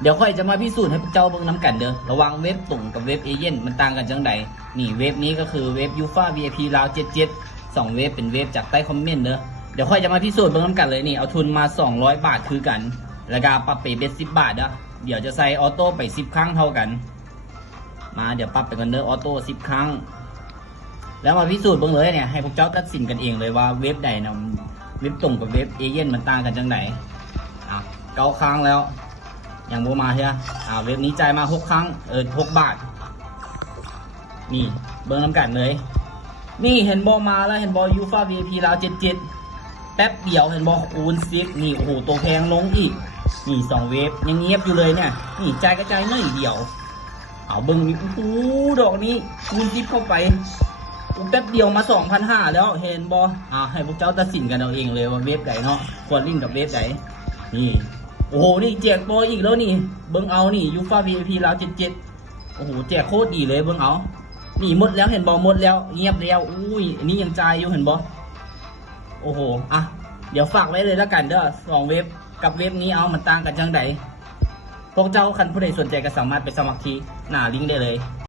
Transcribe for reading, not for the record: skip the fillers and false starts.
เดี๋ยวค่อยจะมาพิสูจน์ให้พวกเจ้าเบิ่งน้ำกันเด้อระหว่างเว็บตรงกับเว็บเอเย่นมันต่างกันจังใดนี่เว็บนี้ก็คือเว็บ UFA VIP ราว77 2เว็บเป็นเว็บจากใต้คอมเมนต์เด้อเดี๋ยวค่อยจะมาพิสูจน์เบิ่งน้ำกันเลยนี่เอาทุนมา200 บาทคือกันแล้วก็ปรับไปเบ็ด10 บาทเด้อเดี๋ยวจะใส่ออโต้ไป10 ครั้งเท่ากันมาเดี๋ยวปรับไปกันเด้อออโต้10 ครั้งแล้วมาพิสูจน์เบิ่งเลยเนี่ยให้พวกเจ้าตัดสินกันเองเลยว่าเว็บใดนะเว็บตรงกับเว็บเอเย่นมันต่างกันจังไหน9 ครั้งแล้วยังบ่มาใช่ไหมเว็บนี้จ่ายมา6 ครั้ง6 บาทนี่เบิ่งน้ำกันเลยนี่เห็นบอมาแล้วเห็นบอ UFA VIP ราว77แป๊บเดียวเห็นบอคูณ10นี่โอ้โหตัวแพงลงอีกนี่2เว็บยังเงียบอยู่เลยเนี่ยนี่จ่ายกระจายน้อยเดียวเบิ่งนี่โอ้โหดอกนี้คูณ10เข้าไปแป๊บเดียวมา 2,500 แล้วเห็นบอให้พวกเจ้าตัดสินกันเอาเองเลยว่าเว็บไหนเนาะควรลิงก์กับเว็บไหนนี่โอ้โหนี่แจกโปรอีกแล้วนี่เบิ้งเอานี่ UFA VIP ราว77โอ้โหแจกโคตรดีเลยเบิ้งเอานี่หมดแล้วเห็นบอหมดแล้วเงียบแล้วอุ้ยอันนี้ยังจ่ายอยู่เห็นบอโอ้โหเดี๋ยวฝากไว้เลยแล้วกันเด้อ2เว็บกับเว็บนี้เอามันต่างกันจังใดพวกเจ้าคันผู้ใดสนใจก็สามารถไปสมัครที่หน้าลิงก์ได้เลย